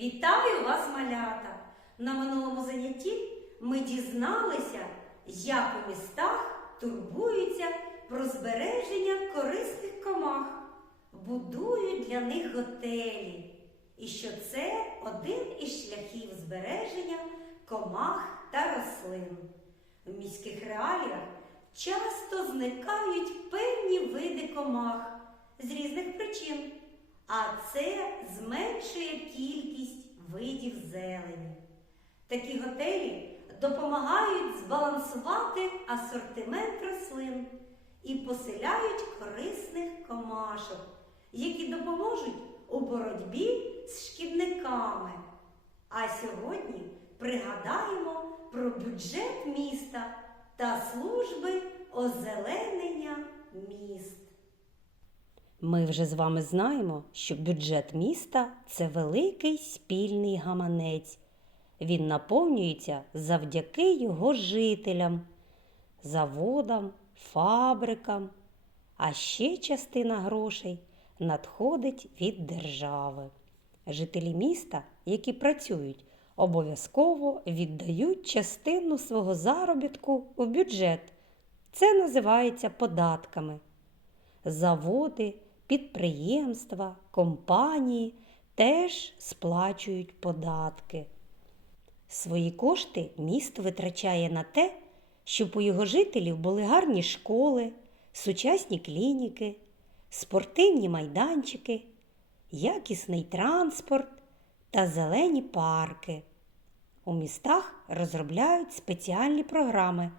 Вітаю вас, малята! На минулому занятті ми дізналися, як у містах турбуються про збереження корисних комах, будують для них готелі. І що це один із шляхів збереження комах та рослин. В міських реаліях часто зникають певні види комах з різних причин, а це зменшує кількість видів зелені. Такі готелі допомагають збалансувати асортимент рослин і поселяють корисних комашок, які допоможуть у боротьбі з шкідниками. А сьогодні пригадаємо про бюджет міста та служби озеленення. Ми вже з вами знаємо, що бюджет міста це великий спільний гаманець. Він наповнюється завдяки його жителям, заводам, фабрикам, а ще частина грошей надходить від держави. Жителі міста, які працюють, обов'язково віддають частину свого заробітку у бюджет. Це називається податками. Заводи, підприємства, компанії теж сплачують податки. Свої кошти місто витрачає на те, щоб у його жителів були гарні школи, сучасні клініки, спортивні майданчики, якісний транспорт та зелені парки. У містах розробляють спеціальні програми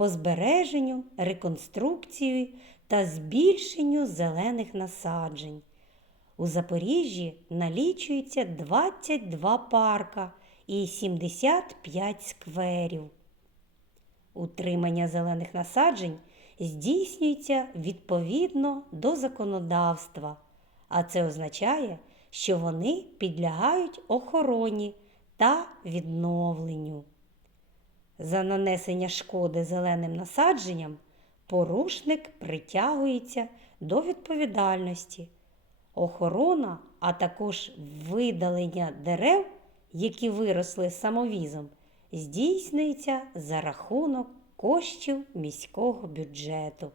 по збереженню, реконструкції та збільшенню зелених насаджень. У Запоріжжі налічується 22 парка і 75 скверів. Утримання зелених насаджень здійснюється відповідно до законодавства, а це означає, що вони підлягають охороні та відновленню. За нанесення шкоди зеленим насадженням порушник притягується до відповідальності. Охорона, а також видалення дерев, які виросли самовізом, здійснюється за рахунок коштів міського бюджету.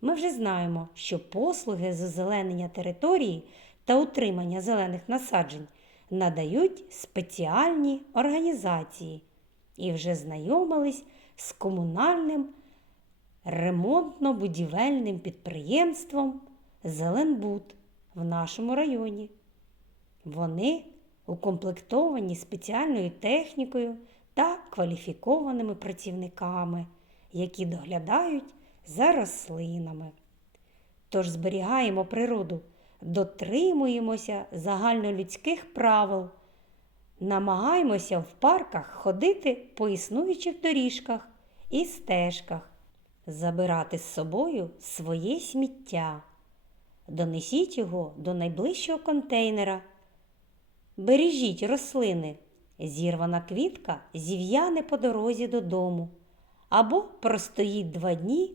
Ми вже знаємо, що послуги з озеленення території та утримання зелених насаджень надають спеціальні організації і вже знайомились з комунальним ремонтно-будівельним підприємством Зеленбуд в нашому районі. Вони укомплектовані спеціальною технікою та кваліфікованими працівниками, які доглядають за рослинами. Тож зберігаємо природу, дотримуємося загальнолюдських правил, намагаємося в парках ходити по існуючих доріжках і стежках, забирати з собою своє сміття. Донесіть його до найближчого контейнера. Бережіть рослини. Зірвана квітка зів'яне по дорозі додому. Або простоїть два дні,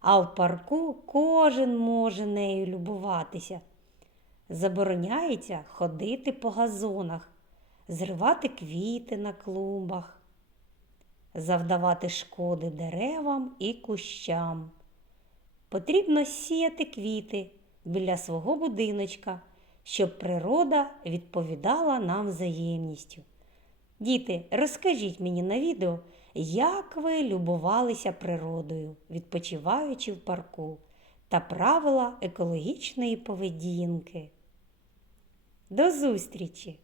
а в парку кожен може нею любуватися. Забороняється ходити по газонах, зривати квіти на клумбах, завдавати шкоди деревам і кущам. Потрібно сіяти квіти біля свого будиночка, щоб природа відповідала нам взаємністю. Діти, розкажіть мені на відео, як ви любувалися природою, відпочиваючи в парку, та правила екологічної поведінки. До зустрічі!